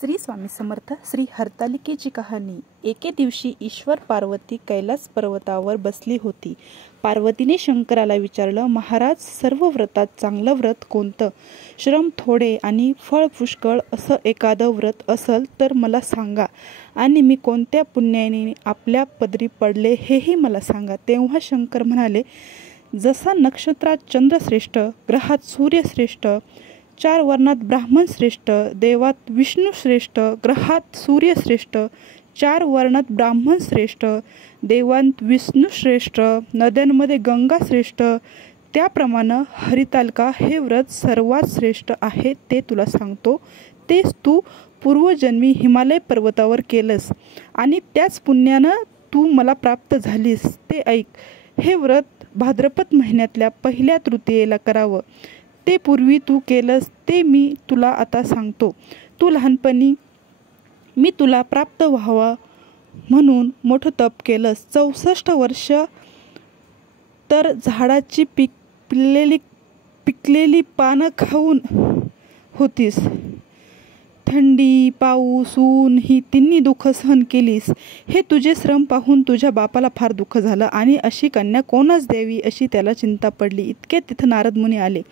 श्री स्वामी समर्थ। श्री हरतालिकेची कहाणी। एके दिवशी ईश्वर पार्वती कैलास पर्वतावर बसली होती। पार्वतीने शंकराला विचारलं, महाराज, सर्व व्रतात चांगलं व्रत कोणतं? श्रम थोडे आणि फळ पुष्कळ असं एखादं व्रत असेल तर मला सांगा, आणि मी कोणत्या पुण्याने आपल्या पदरी पडले हेही मला सांगा. तेव्हा शंकर म्हणाले, जसा नक्षत्रात चंद्र श्रेष्ठ, ग्रहात सूर्य श्रेष्ठ, 4 वर्णात ब्राह्मण श्रेष्ठ, देवात विष्णू श्रेष्ठ, ग्रहात सूर्य श्रेष्ठ, 4 वर्णात ब्राह्मण श्रेष्ठ, देवांत विष्णू श्रेष्ठ, नद्यांमध्ये गंगा श्रेष्ठ, त्याप्रमाणे हरितालिका हे व्रत सर्वात श्रेष्ठ आहे. ते तुला सांगतो. तेच तू पूर्वजन्मी हिमालय पर्वतावर केलंस आणि त्याच पुण्यानं तू मला प्राप्त झालीस. ते ऐक. हे व्रत भाद्रपद महिन्यातल्या पहिल्या तृतीयेला करावं. ते पूर्वी तू केलंस ते मी तुला आता सांगतो. तू लहानपणी मी तुला प्राप्त व्हावा म्हणून मोठं तप केलंस. 64 वर्ष तर झाडाची पिकलेली पानं खाऊन होतीस. थंडी, पाऊस, ऊन ही तिन्ही दुःख सहन केलीस. हे तुझे श्रम पाहून तुझ्या बापाला फार दुःख झालं आणि अशी कन्या कोणाच द्यावी अशी त्याला चिंता पडली. इतक्यात तिथं नारद मुनी आले.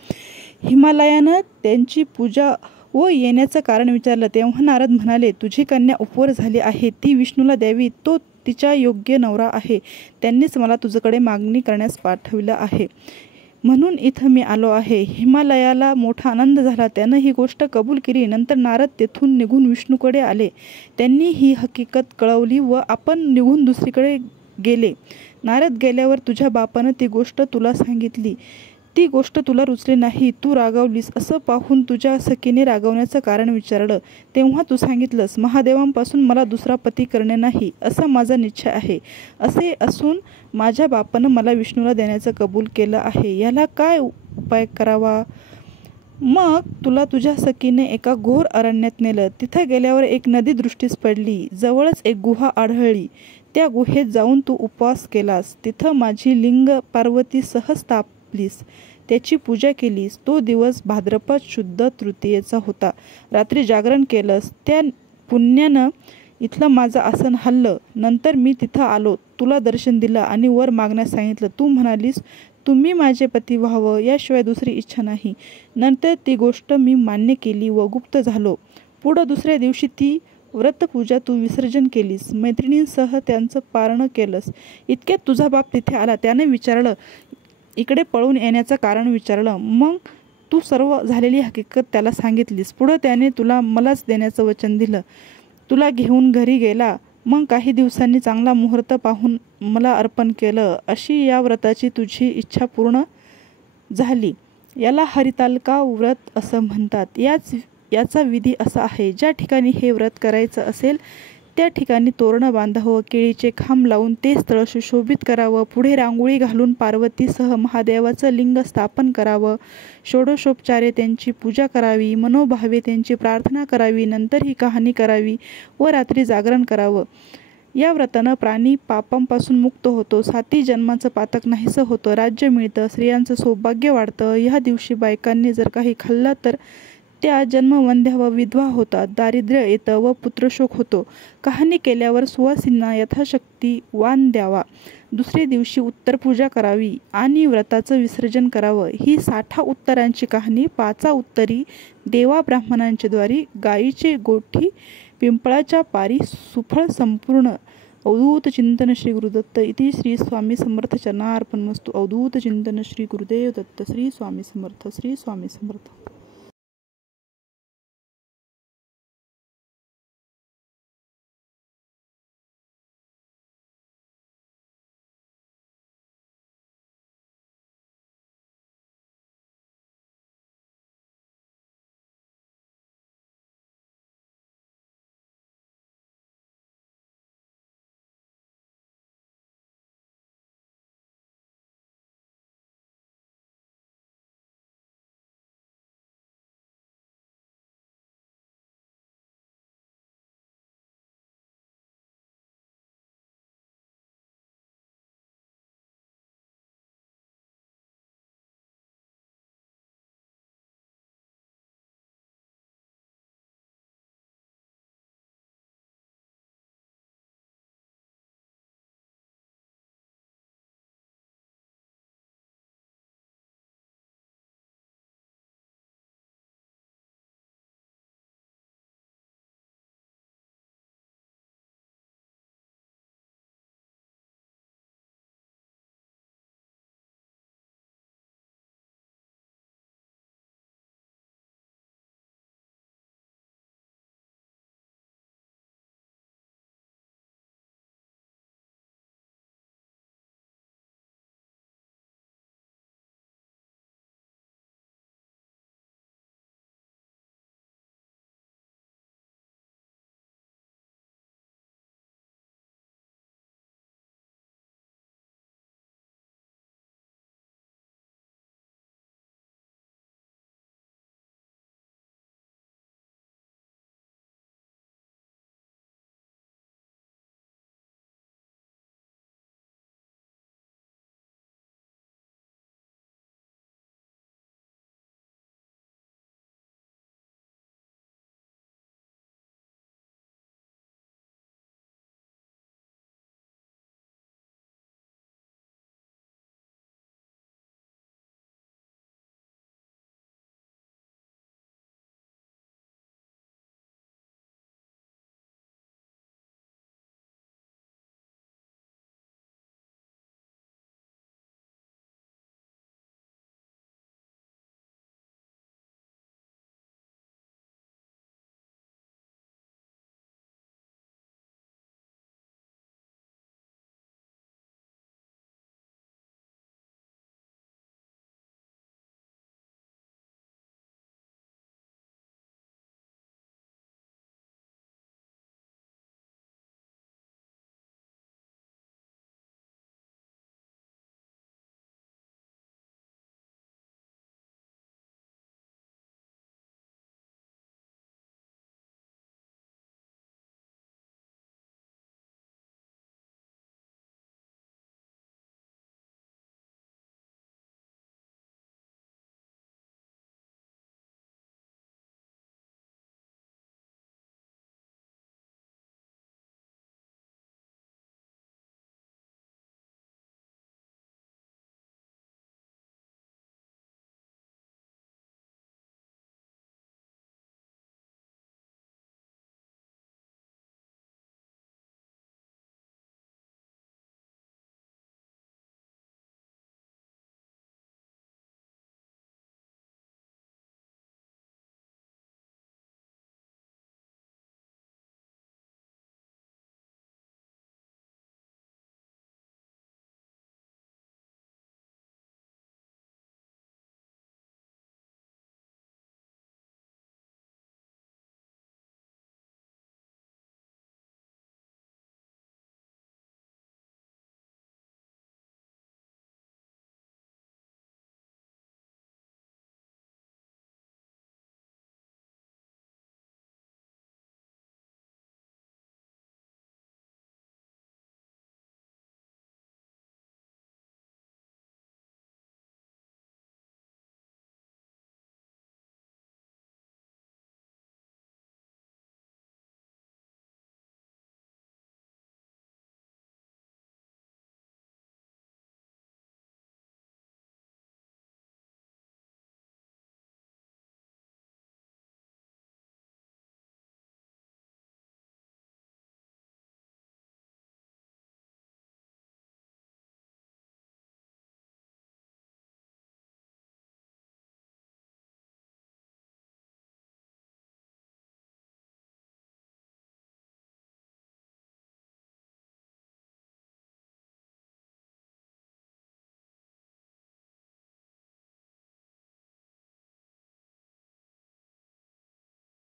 हिमालयानं त्यांची पूजा व येण्याचं कारण विचारलं. तेव्हा नारद म्हणाले, तुझी कन्या उपवर झाली आहे. ती विष्णूला द्यावी. तो तिचा योग्य नवरा आहे. त्यांनीच मला तुझ्याकडे मागणी करण्यास पाठविलं आहे. म्हणून इथं मी आलो आहे. हिमालयाला मोठा आनंद झाला. त्यानं ही गोष्ट कबूल केली. नंतर नारद तेथून निघून विष्णूकडे आले. त्यांनी ही हकीकत कळवली व आपण निघून दुसरीकडे गेले. नारद गेल्यावर तुझ्या बापानं ती गोष्ट तुला सांगितली. ती गोष्ट तुला रुचली नाही. तू रागावलीस. असं पाहून तुझ्या सखीने रागवण्याचं कारण विचारलं. तेव्हा तू सांगितलंस, महादेवांपासून मला दुसरा पती करणे नाही असा माझा निश्चय आहे. असे असून माझ्या बापानं मला विष्णूला देण्याचं कबूल केलं आहे. याला काय उपाय करावा? मग तुला तुझ्या सखीने एका घोर अरण्यात नेलं. तिथं गेल्यावर एक नदी दृष्टीस पडली. जवळच एक गुहा आढळली. त्या गुहेत जाऊन तू उपवास केलास. तिथं माझी लिंग पार्वती सहज तापलीस. त्याची पूजा केलीस. तो दिवस भाद्रपद शुद्ध तृतीयेचा होता. रात्री जागरण केलंस. त्या पुण्यानं इथलं माझं आसन हल्लं. नंतर मी तिथं आलो. तुला दर्शन दिलं आणि वर मागण्यास सांगितलं. तू म्हणालीस, तुम्ही माझे पती व्हावं याशिवाय दुसरी इच्छा नाही. नंतर ती गोष्ट मी मान्य केली व गुप्त झालो. पुढं दुसऱ्या दिवशी ती व्रतपूजा तू विसर्जन केलीस. मैत्रिणींसह त्यांचं पारणं केलंस. इतक्यात तुझा बाप तिथे आला. त्याने विचारलं, इकडे पळून येण्याचं कारण विचारलं. मग तू सर्व झालेली हकीकत त्याला सांगितलीस. पुढं त्याने तुला मलाच देण्याचं वचन दिलं. तुला घेऊन घरी गेला. मग काही दिवसांनी चांगला मुहूर्त पाहून मला अर्पण केलं. अशी या व्रताची तुझी इच्छा पूर्ण झाली. याला हरितालिका व्रत असं म्हणतात. याचा विधी असा आहे, ज्या ठिकाणी हे व्रत करायचं असेल त्या ठिकाणी तोरणं बांधावं, केळीचे खांब लावून ते स्थळ सुशोभित करावं, पुढे रांगोळी घालून पार्वतीसह महादेवाचं लिंग स्थापन करावं, षोडशोपचारे त्यांची पूजा करावी, मनोभावे त्यांची प्रार्थना करावी, नंतर ही कहाणी करावी व रात्री जागरण करावं. या व्रतानं प्राणी पापांपासून मुक्त होतो. 7 जन्माचं पातक नाहीसं होतं. राज्य मिळतं. स्त्रियांचं सौभाग्य वाढतं. ह्या दिवशी बायकांनी जर काही खाल्लं तर त्या जन्मवंध्या व विधवा होतात. दारिद्र्य येतं व पुत्रशोक होतो. कहाणी केल्यावर सुवासिनींना यथाशक्ती वाण द्यावा. दुसऱ्या दिवशी उत्तर पूजा करावी आणि व्रताचं विसर्जन करावं. ही 60 उत्तरांची कहाणी 5 उत्तरी देवा ब्राह्मणांच्या द्वारी गायीचे गोठी पिंपळाच्या पारी सुफळ संपूर्ण. अवधूत चिंतन श्री गुरुदत्त इति श्री स्वामी समर्थ चरणार्पणमस्तु. अवधूत चिंतन श्री गुरुदेव दत्त. श्री स्वामी समर्थ. श्री स्वामी समर्थ.